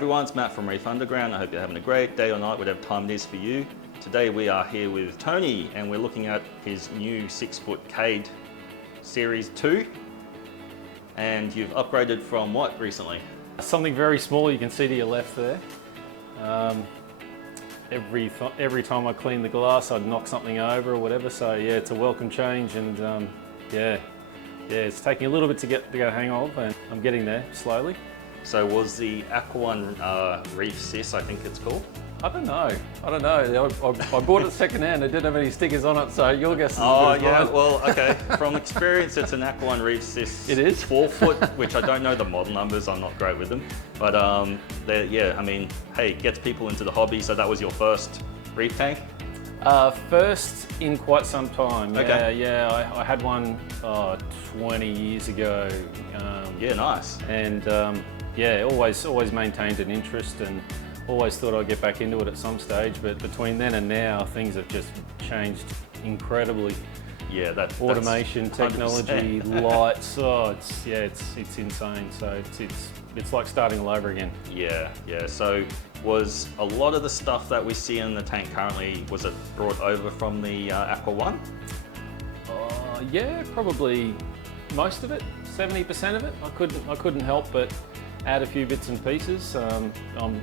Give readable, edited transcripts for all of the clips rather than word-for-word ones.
everyone, it's Matt from Reef Underground. I hope you're having a great day or night, whatever time it is for you. Today we are here with Tony and we're looking at his new 6-foot Cade Series 2. And you've upgraded from what recently? Something very small you can see to your left there. Every time I clean the glass I'd knock something over or whatever, so yeah, it's a welcome change, and yeah, it's taking a little bit to get the hang of, and I'm getting there slowly. So was the Aqua One Reef Sis, I think it's called? I don't know. I bought it second hand. It didn't have any stickers on it, so your guess is Oh as good as yeah, mine. well, okay. From experience, it's an Aqua One Reef Sis. It is? 4-foot, which I don't know the model numbers, I'm not great with them. But yeah, I mean, hey, it gets people into the hobby, so that was your first reef tank? First in quite some time. Okay. Yeah, I had one 20 years ago. Yeah, nice. And yeah, always maintained an interest and always thought I'd get back into it at some stage, but between then and now things have just changed incredibly. Yeah, that's automation, that's technology, lights. Oh, it's insane. So it's like starting all over again. Yeah. So was a lot of the stuff that we see in the tank currently, was it brought over from the Aqua One? Yeah, probably most of it. 70% of it. I couldn't help but add a few bits and pieces. I'm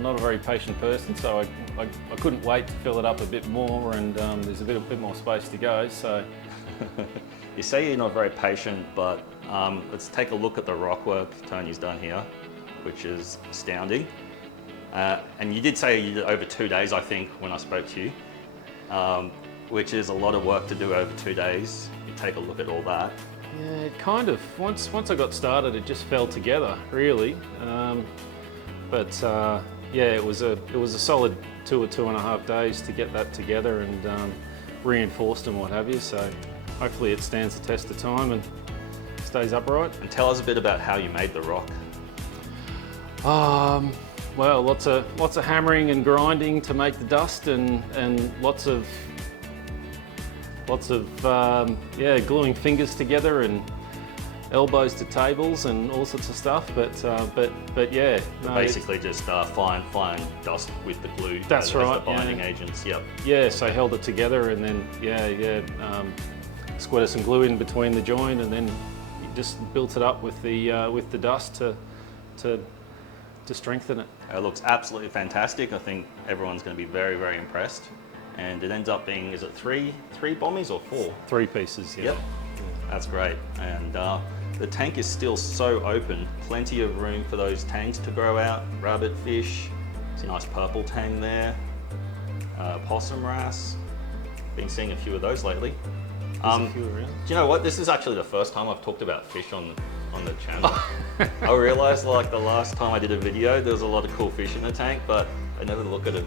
not a very patient person, so I couldn't wait to fill it up a bit more, and there's a bit more space to go. So you say you're not very patient, but let's take a look at the rock work Tony's done here, which is astounding. And you did say you did it over 2 days, I think, when I spoke to you, which is a lot of work to do over 2 days. You take a look at all that. yeah, it kind of, once I got started, it just fell together, really. Yeah, it was a solid 2 or 2.5 days to get that together and reinforced and what have you. So hopefully it stands the test of time and stays upright. And tell us a bit about how you made the rock. Well, lots of hammering and grinding to make the dust, and lots of yeah, gluing fingers together and elbows to tables and all sorts of stuff. But yeah, no, basically just fine dust with the glue. That's right. As the binding agents. Yep. Yeah, so I held it together, and then squirted some glue in between the joint, and then you just built it up with the dust to strengthen it. It looks absolutely fantastic. I think everyone's going to be very, very impressed. And it ends up being, is it three bombies or 4? 3 pieces, yeah. Yep, that's great. And the tank is still so open, plenty of room for those tangs to grow out. Rabbit fish, it's a nice purple tang there. Possum wrasse, been seeing a few of those lately. A few around. Do you know what? This is actually the first time I've talked about fish on the channel. I realized like the last time I did a video, there was a lot of cool fish in the tank, but I never look at them.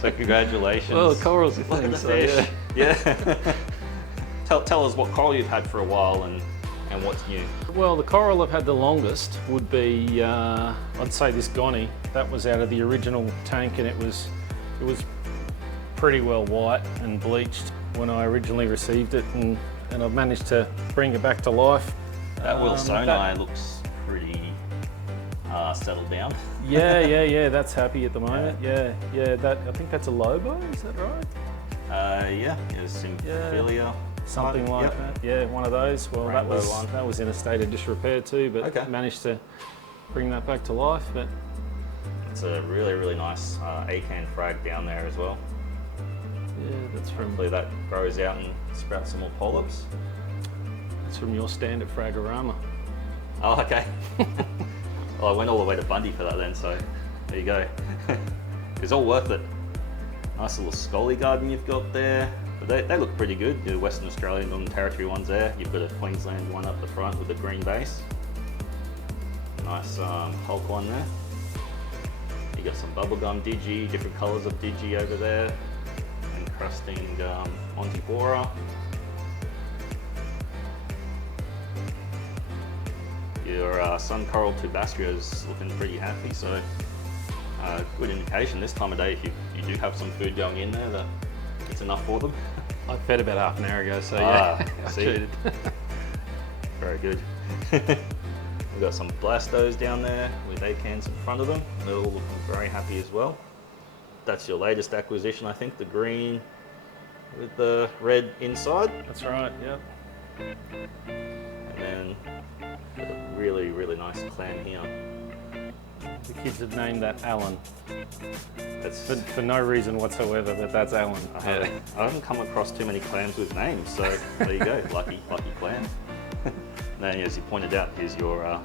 So congratulations. Well, coral's a Look thing, at the so fish. yeah. Tell us what coral you've had for a while and what's new. Well, the coral I've had the longest would be, I'd say this Gonny. That was out of the original tank, and it was pretty well white and bleached when I originally received it, and I've managed to bring it back to life. That Wilsoni looks pretty settled down. Yeah, that's happy at the moment. Yeah, I think that's a Lobo, is that right? Yeah, Symphilia. Something like that. Yeah, one of those. Well, that was in a state of disrepair too, but managed to bring that back to life. But it's a really, really nice acan frag down there as well. Yeah, that's from. Hopefully that grows out and sprouts some more polyps. That's from your stand at Fragorama. Oh, okay. Well, I went all the way to Bundy for that then, so there you go. It's all worth it. Nice little Scully garden you've got there. But they look pretty good. The Western Australian, Northern Territory ones there. You've got a Queensland one up the front with the green base. Nice Hulk one there. You got some bubblegum digi, different colours of digi over there. Encrusting Montipora. Your sun coral Tubastria is looking pretty happy, so good indication this time of day if you do have some food going in there that it's enough for them. I fed about half an hour ago, so yeah. See? Very good. We've got some Blastos down there with acans in front of them. They're all looking very happy as well. That's your latest acquisition, I think, the green with the red inside. That's right, yep. And then a really, really nice clam here. The kids have named that Alan. That's For no reason whatsoever, but that's Alan. I haven't come across too many clams with names, so there you go, lucky clam. Then, as you pointed out, here's your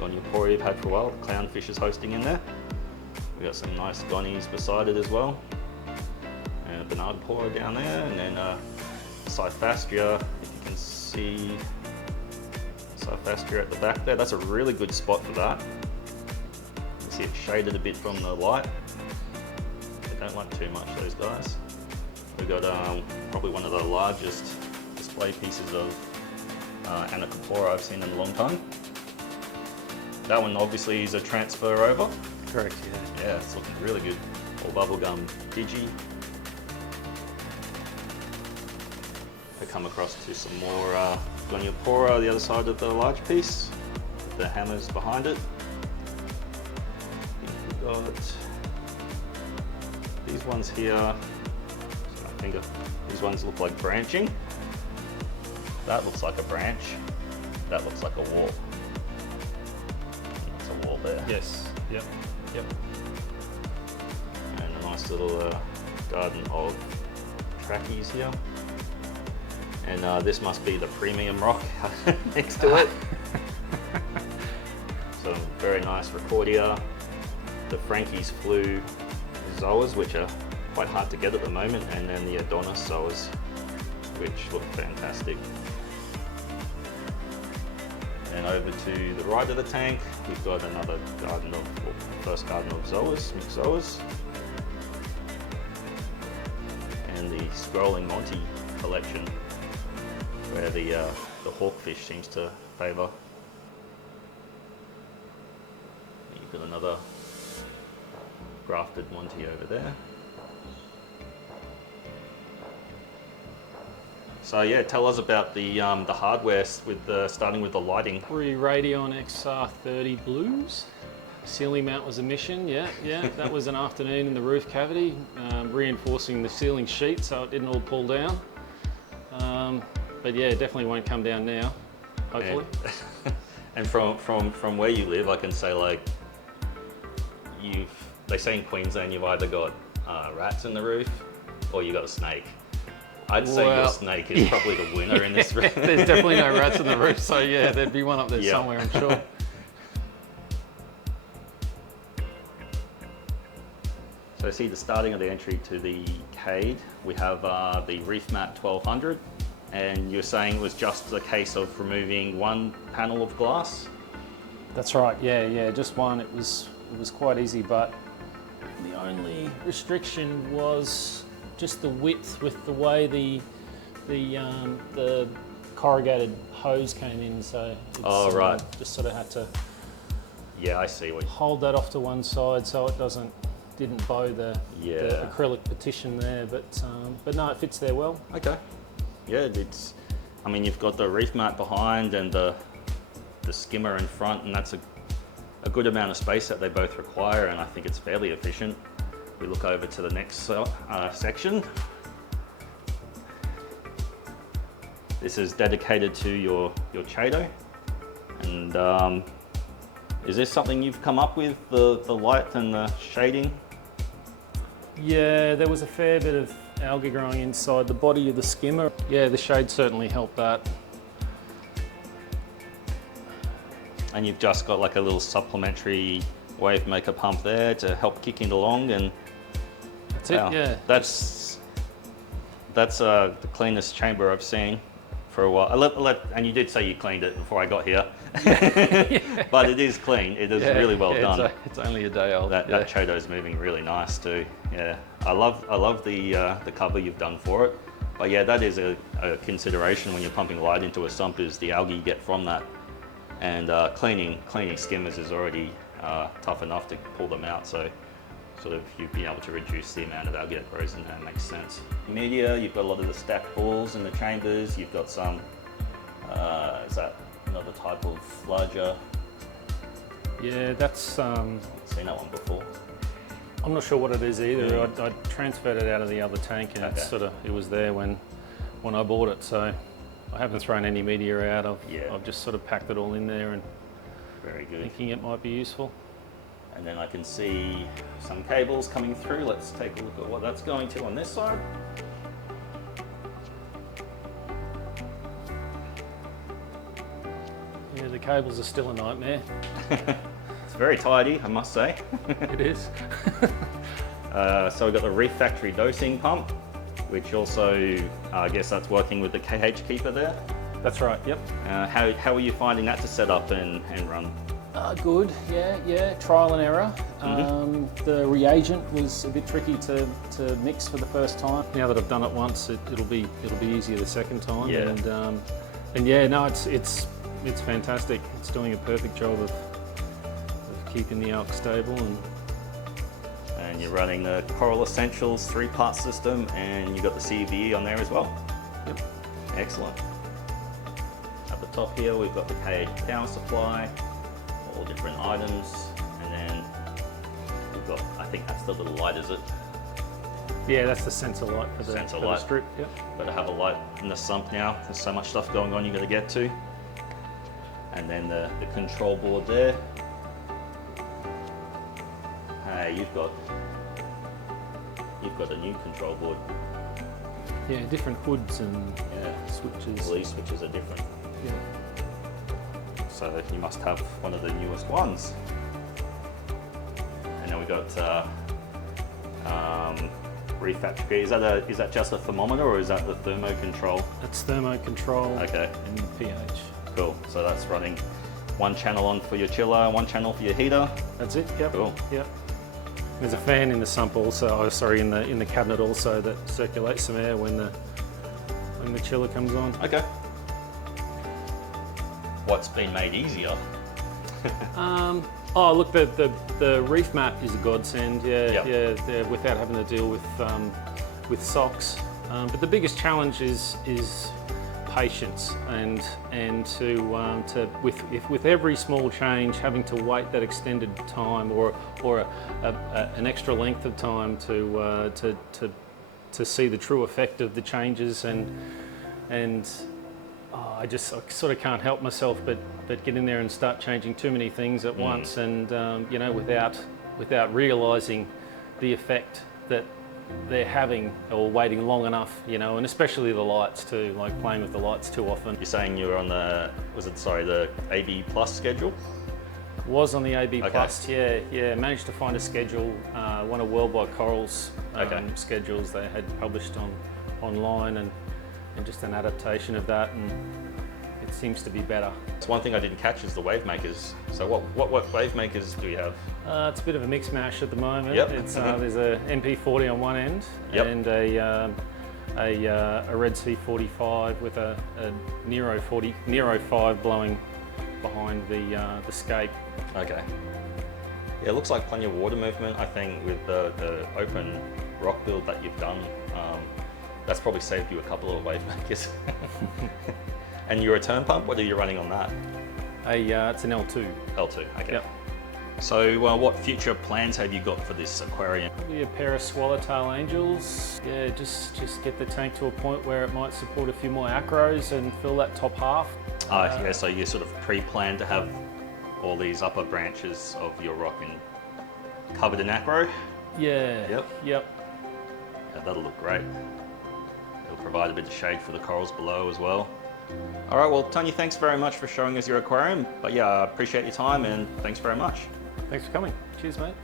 Goniopora you've had for a while. The clownfish is hosting in there. We've got some nice Gonies beside it as well. And a Bernard Pora down there, and then Cyphastria, if you can see Cyphastria at the back there. That's a really good spot for that. You can see it shaded a bit from the light. They don't like too much, those guys. We've got probably one of the largest display pieces of Anacorpora I've seen in a long time. That one obviously is a transfer over. Correct, yeah. Yeah, it's looking really good. All bubblegum digi. We come across to some more Goniopora, the other side of the large piece, with the hammers behind it. We've got these ones here. I think these ones look like branching. That looks like a branch. That looks like a wall. That's a wall there. Yes, yep. And a nice little garden of trackies here. And this must be the premium rock next to it. Some very nice Recordia. The Frankie's Flu Zoas, which are quite hard to get at the moment, and then the Adonis Zoas, which look fantastic. And over to the right of the tank, we've got another garden of, first garden of Zoas, mixed Zoas. And the Scrolling Monty collection, where the hawkfish seems to favour. You've got another grafted Monty over there. So yeah, tell us about the hardware with starting with the lighting. 3 Radeon XR30 blues. Ceiling mount was a mission, yeah. That was an afternoon in the roof cavity, reinforcing the ceiling sheet so it didn't all pull down. But yeah, it definitely won't come down now, hopefully. And from where you live, I can say, like, they say in Queensland you've either got rats in the roof or you've got a snake. I'd say your snake is probably the winner in this room. There's definitely no rats in the roof, so yeah, there'd be one up there somewhere, I'm sure. So see the starting of the entry to the Cade, we have the Reef Mat 1200, and you're saying it was just a case of removing one panel of glass? That's right, yeah, just one. It was quite easy, but the only restriction was just the width with the way the corrugated hose came in, so it's, just sort of had to I see what hold that off to one side so it didn't bow the acrylic petition there, but no, it fits there well. Okay. Yeah, I mean, you've got the reef mat behind and the skimmer in front, and that's a good amount of space that they both require, and I think it's fairly efficient. We look over to the next section. This is dedicated to your Chado, and is this something you've come up with, the light and the shading? Yeah, there was a fair bit of algae growing inside the body of the skimmer. Yeah, the shade certainly helped that. And you've just got like a little supplementary wave maker pump there to help kick it along, and that's it. Yeah, that's the cleanest chamber I've seen for a while. And you did say you cleaned it before I got here, but it is clean. It is really well done. It's only a day old. That Chado's moving really nice too. Yeah, I love the cover you've done for it. But yeah, that is a consideration when you're pumping light into a sump, is the algae you get from that. And cleaning skimmers is already tough enough to pull them out, so sort of you'd be able to reduce the amount of algae that grows in there. Makes sense. Media, you've got a lot of the stacked balls in the chambers. You've got some, is that another type of larger Yeah, that's, I've seen that one before. I'm not sure what it is either. I transferred it out of the other tank and Okay. it's it was there when I bought it. So I haven't thrown any media out. I've just sort of packed it all in there and Very good. thinking it might be useful. And then I can see some cables coming through. Let's take a look at what that's going to on this side. Yeah, the cables are still a nightmare. It's very tidy, I must say. It is. So we've got the Reef Factory dosing pump, which also, I guess that's working with the KH keeper there. That's right, yep. How are you finding that to set up and run? Good, yeah, trial and error. The reagent was a bit tricky to mix for the first time. Now that I've done it once, it'll be easier the second time. Yeah. And yeah, no, it's fantastic. It's doing a perfect job of keeping the alk stable. And you're running the Coral Essentials 3-part system, and you've got the CVE on there as well. Yep. Excellent. At the top here, we've got the KH power supply, all different items, and then we've got, I think that's the little light, is it? Yeah, that's the sensor light for the, Sensor for the light. strip. Yep. Got to have a light in the sump now. There's so much stuff going on you got to get to. And then the control board there. Hey, you've got a new control board. Yeah, different hoods and switches. All these switches are different. Yeah. So you must have one of the newest ones. And then we got Reef Factory. Is that just a thermometer, or is that the thermo control? That's thermo control. Okay. And pH. Cool. So that's running one channel on for your chiller and one channel for your heater. That's it. Yep. Cool. Yep. There's a fan in the sump also. Oh, sorry, in the cabinet also that circulates some air when the chiller comes on. Okay. What's been made easier? Oh, look, the reef mat is a godsend. Yeah, Yep. yeah, without having to deal with socks. But the biggest challenge is patience and to with every small change having to wait that extended time or an extra length of time to see the true effect of the changes and I sort of can't help myself but get in there and start changing too many things at once and you know, without realising the effect that they're having or waiting long enough, you know, and especially the lights too, like playing with the lights too often. You're saying you were on the AB Plus schedule? Was on the AB Okay. Plus, yeah. Managed to find a schedule, one of Worldwide Coral's schedules they had published online and just an adaptation of that, and it seems to be better. So one thing I didn't catch is the wave makers. So what wave makers do you have? It's a bit of a mix mash at the moment. Yep. It's there's a MP40 on one end and a Red C45 with a Nero 5 blowing behind the scape. Okay. Yeah, it looks like plenty of water movement. I think with the open rock build that you've done, that's probably saved you a couple of wave makers. And your return pump, what are you running on that? It's an L2. L2, okay. Yep. So what future plans have you got for this aquarium? Probably a pair of swallowtail angels. Yeah, just get the tank to a point where it might support a few more acros and fill that top half. Yeah, so you sort of pre-plan to have all these upper branches of your rocking covered in acro? Yeah. Yep. Yep. Yeah, that'll look great. It'll provide a bit of shade for the corals below as well. All right, well, Tony, thanks very much for showing us your aquarium. But yeah, I appreciate your time and thanks very much. Thanks for coming. Cheers, mate.